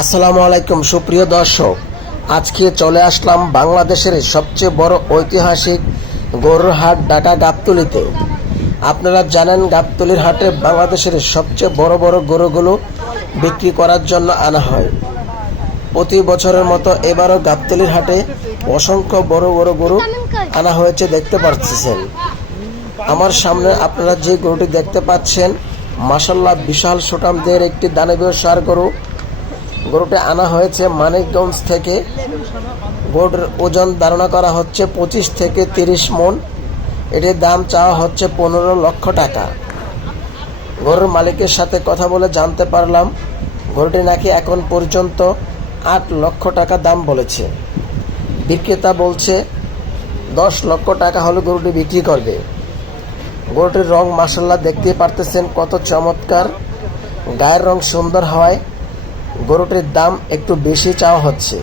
আসসালামু আলাইকুম, সুপ্রিয় দর্শক। আজকে চলে আসলাম বাংলাদেশের সবচেয়ে বড় ঐতিহাসিক গরুর হাট ডাটা গাবতলিতে। আপনারা জানেন গাবতলির হাটে বাংলাদেশের সবচেয়ে বড় বড় গরুগুলো বিক্রি করার জন্য আনা হয়। প্রতি বছরের মতো এবারও গাবতলির হাটে অসংখ্য বড় বড় গরু আনা হয়েছে, দেখতে পাচ্ছেন আমার সামনে আপনারা যে গরুটি দেখতে পাচ্ছেন মাসাল্লাহ বিশাল সুটামদের একটি দানবীয় সার গরু। গরুটা আনা হয়েছে মানিকগঞ্জ থেকে। গরুটির ওজন ধারণা করা হচ্ছে পঁচিশ থেকে তিরিশ মন। এটির দাম চাওয়া হচ্ছে পনেরো লক্ষ টাকা। গরুর মালিকের সাথে কথা বলে জানতে পারলাম, গরুটি নাকি এখন পর্যন্ত আট লক্ষ টাকা দাম বলেছে। বিক্রেতা বলছে, দশ লক্ষ টাকা হলে গরুটি বিক্রি করবে। গরুটির রং মাসাল্লাহ দেখতে পারতেছেন কত চমৎকার। গায়ের রং সুন্দর হওয়ায় গরুটির দাম একটু বেশি চাওয়া হচ্ছে।